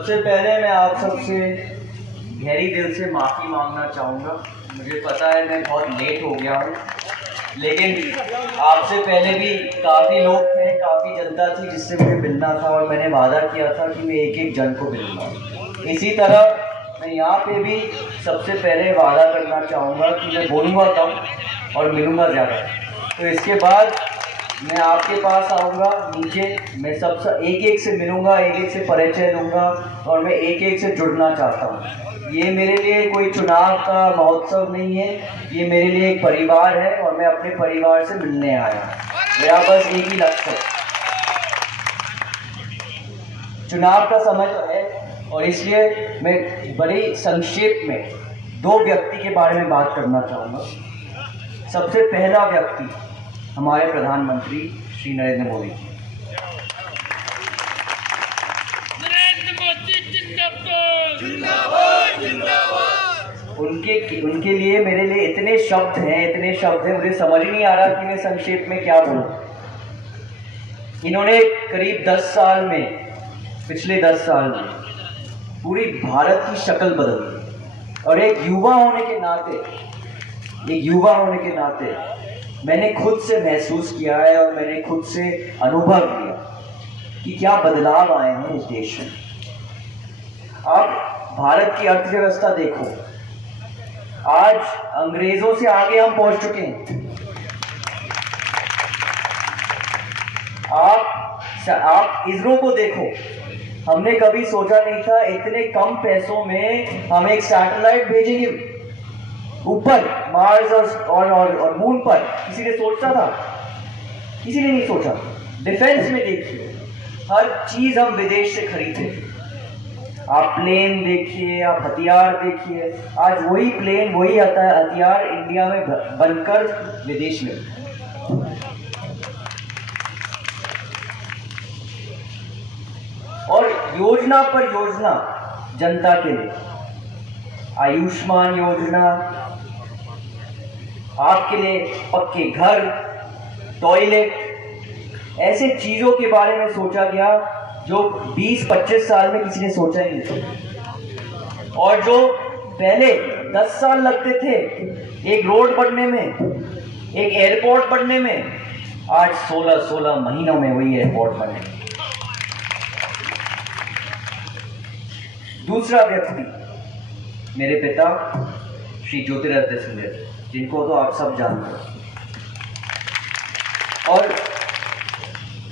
सबसे पहले मैं आप सबसे गहरी दिल से माफ़ी मांगना चाहूँगा। मुझे पता है मैं बहुत लेट हो गया हूँ, लेकिन आपसे पहले भी काफ़ी लोग थे, काफ़ी जनता थी जिससे मुझे मिलना था और मैंने वादा किया था कि मैं एक एक जन को मिलूँगा। इसी तरह मैं यहाँ पे भी सबसे पहले वादा करना चाहूँगा कि मैं बोलूँगा कम और मिलूँगा ज़्यादा। तो इसके बाद मैं आपके पास आऊँगा नीचे, मैं सबसे एक एक से मिलूँगा, एक एक से परिचय लूँगा और मैं एक एक से जुड़ना चाहता हूँ। ये मेरे लिए कोई चुनाव का महोत्सव नहीं है, ये मेरे लिए एक परिवार है और मैं अपने परिवार से मिलने आया हूँ। मेरा बस एक ही लक्ष्य है। चुनाव का समय तो है और इसलिए मैं बड़ी संक्षेप में दो व्यक्ति के बारे में बात करना चाहूँगा। सबसे पहला व्यक्ति हमारे प्रधानमंत्री श्री नरेंद्र मोदी जी। उनके लिए मेरे लिए इतने शब्द हैं, मुझे समझ नहीं आ रहा कि मैं संक्षेप में क्या बोलूं। इन्होंने करीब 10 साल में, पिछले 10 साल में पूरी भारत की शक्ल बदल दी और एक युवा होने के नाते मैंने खुद से महसूस किया है और मैंने खुद से अनुभव किया कि क्या बदलाव आए हैं इस देश में। आप भारत की अर्थव्यवस्था देखो, आज अंग्रेजों से आगे हम पहुंच चुके हैं। आप इसरो को देखो, हमने कभी सोचा नहीं था इतने कम पैसों में हम एक सैटेलाइट भेजेंगे ऊपर मार्स और मून पर। किसी ने सोचा था? किसी ने नहीं सोचा। डिफेंस में देखिए, हर चीज हम विदेश से खरीदते। आप प्लेन देखिए, आप हथियार देखिए, आज वही प्लेन वही हथियार इंडिया में बनकर विदेश में। और योजना पर योजना जनता के लिए, आयुष्मान योजना, आपके लिए पक्के घर, टॉयलेट, ऐसे चीजों के बारे में सोचा गया जो 20-25 साल में किसी ने सोचा ही नहीं। और जो पहले 10 साल लगते थे एक रोड बनने में, एक एयरपोर्ट बनने में, आज 16 महीनों में वही एयरपोर्ट बने। दूसरा व्यक्ति मेरे पिता श्री ज्योतिरादित्य सिंधिया, जिनको तो आप सब जानते हैं, और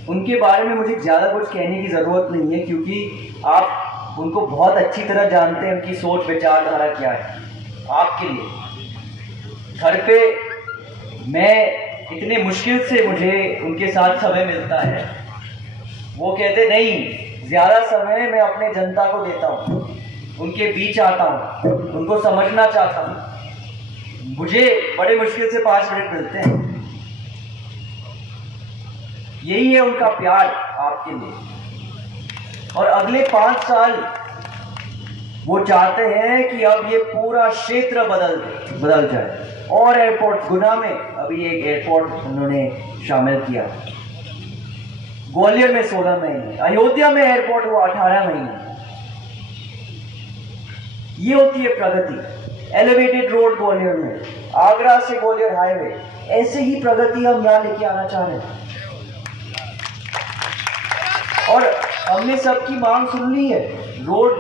उनके बारे में मुझे ज़्यादा कुछ कहने की ज़रूरत नहीं है क्योंकि आप उनको बहुत अच्छी तरह जानते हैं, उनकी सोच विचारधारा क्या है। आपके लिए घर पे मैं इतने मुश्किल से मुझे उनके साथ समय मिलता है, वो कहते नहीं, ज़्यादा समय मैं अपने जनता को देता हूँ, उनके बीच आता हूँ, उनको समझना चाहता हूँ। मुझे बड़े मुश्किल से 5 मिनट मिलते हैं। यही है उनका प्यार आपके लिए। और अगले 5 साल वो चाहते हैं कि अब ये पूरा क्षेत्र बदल जाए। और एयरपोर्ट, गुना में अभी एक एयरपोर्ट उन्होंने शामिल किया, ग्वालियर में 16 महीने, अयोध्या में एयरपोर्ट हुआ 18 महीने। ये होती है प्रगति। एलिवेटेड रोड ग्वालियर में, आगरा से ग्वालियर हाईवे, ऐसे ही प्रगति हम यहाँ लेके आना चाह रहे हैं। और हमने सबकी मांग सुन ली है, रोड,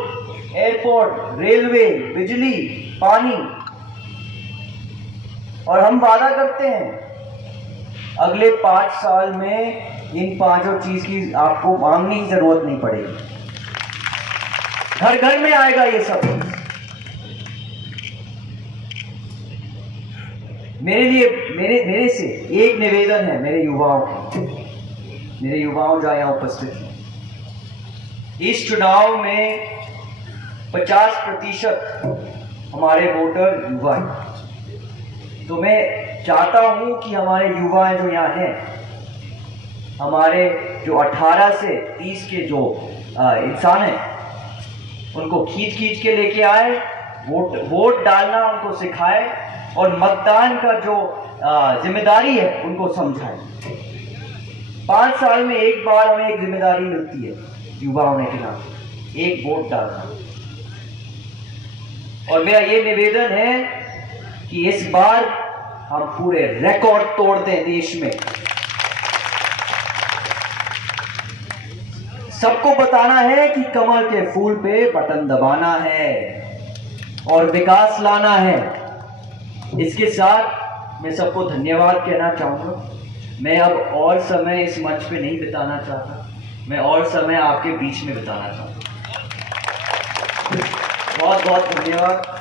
एयरपोर्ट, रेलवे, बिजली, पानी। और हम वादा करते हैं अगले 5 साल में इन 5 चीज की आपको मांगने की जरूरत नहीं पड़ेगी। घर घर में आएगा ये सब। मेरे लिए मेरे से एक निवेदन है मेरे युवाओं जो यहाँ उपस्थित हैं। इस चुनाव में 50% हमारे वोटर युवा हैं। तो मैं चाहता हूं कि हमारे युवा जो यहाँ हैं, हमारे जो 18 से 30 के जो इंसान हैं, उनको खींच के लेके आए, वोट डालना उनको सिखाए और मतदान का जो जिम्मेदारी है उनको समझाए। 5 साल में एक बार हमें एक जिम्मेदारी मिलती है युवा होने के नाते। एक वोट डालना। और मेरा ये निवेदन है कि इस बार हम पूरे रिकॉर्ड तोड़ दें देश में। सबको बताना है कि कमल के फूल पे बटन दबाना है और विकास लाना है। इसके साथ मैं सबको धन्यवाद कहना चाहूंगा। मैं अब और समय इस मंच पे नहीं बिताना चाहता, मैं और समय आपके बीच में बिताना चाहता हूं। बहुत बहुत धन्यवाद।